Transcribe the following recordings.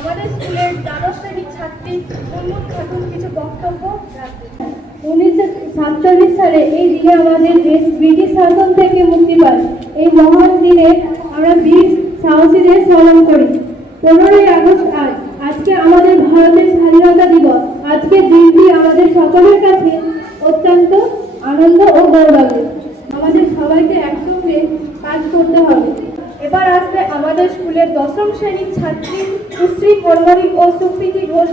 আমাদের স্কুলের দ্বাদশ শ্রেণীর ছাত্রী মুনমুন খাতুন কিছু বক্তব্য রাখবেন। 1947 সালে এই দিনে আমাদের দেশ ব্রিটিশ শাসন থেকে মুক্তি পায়। এই মহান দিনে আমরা বীর সাহসীদের স্মরণ করি। 15ই আগস্ট আজকে আমাদের ভারতের স্বাধীনতা দিবস। আজকের দিনটি আমাদের সকলের কাছে অত্যন্ত আনন্দ ও গৌরবের। আমাদের সবাইকে একসঙ্গে কাজ করতে হবে। এবার আসবে আমাদের স্কুলের দশম শ্রেণীর ছাত্রী সুশ্রী কল্যাণী ও সুপ্রীতি ঘোষ।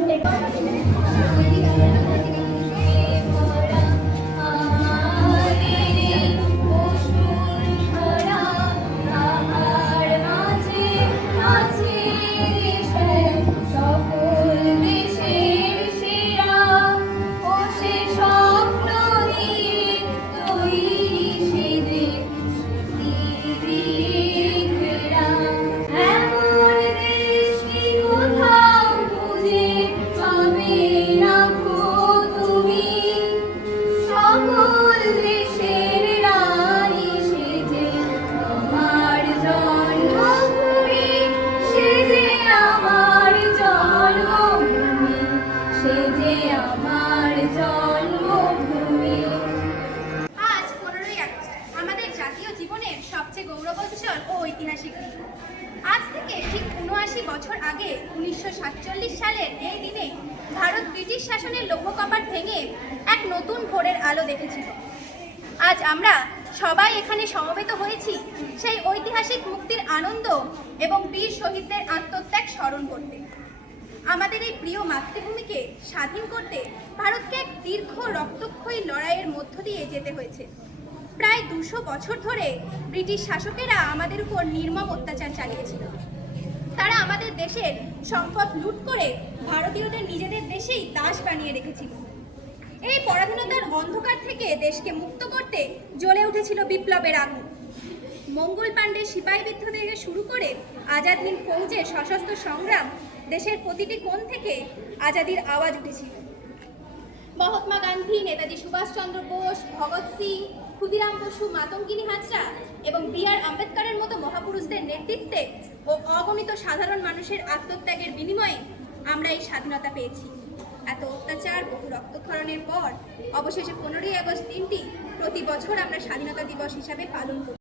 আজ 15ই আগস্ট আমাদের জাতীয় জীবনের সবচেয়ে গৌরবোজ্জ্বল ও ঐতিহাসিক দিন। আজ থেকে ঠিক ৭৯ বছর আগে 1947 সালের এই দিনে ভারত ব্রিটিশ শাসনের লৌহ কপাট ভেঙে এক নতুন ভোরের আলো দেখেছিল। আজ আমরা সবাই এখানে সমবেত হয়েছি সেই ঐতিহাসিক মুক্তির আনন্দ এবং বীর শহীদদের আত্মত্যাগ স্মরণ করতে। আমাদের এই প্রিয় মাতৃভূমিকে স্বাধীন করতে ভারতকে এক দীর্ঘ রক্তক্ষয়ী লড়াইয়ের মধ্য দিয়ে যেতে হয়েছে। প্রায় 200 বছর ধরে ব্রিটিশ শাসকেরা আমাদের উপর নির্মম অত্যাচার চালিয়েছিল। তারা আমাদের দেশের সম্পদ লুট করে ভারতীয়দের নিজেদের দেশেই দাস বানিয়ে রেখেছিল। এই পরাধীনতার অন্ধকার থেকে দেশকে মুক্ত করতে জ্বলে উঠেছিল বিপ্লবের আগুন। মঙ্গল পাণ্ডে সিপাহী বিদ্রোহ থেকে শুরু করে আজাদ হিন্দ ফৌজের সশস্ত্র সংগ্রাম, দেশের প্রতিটি কোণ থেকে আজাদির আওয়াজ উঠেছিল। মহাত্মা গান্ধী, নেতাজি সুভাষচন্দ্র বোস, ভগৎ সিং, ক্ষুদিরাম বসু, মাতঙ্গিনী হাজরা এবং বি.আর. আম্বেদকরের মতো মহাপুরুষদের নেতৃত্বে ও অগণিত সাধারণ মানুষের আত্মত্যাগের বিনিময়ে আমরা এই স্বাধীনতা পেয়েছি। এত অত্যাচার, বহু রক্তক্ষরণের পর অবশেষে 15ই আগস্ট দিনটি প্রতি বছর আমরা স্বাধীনতা দিবস হিসাবে পালন করি।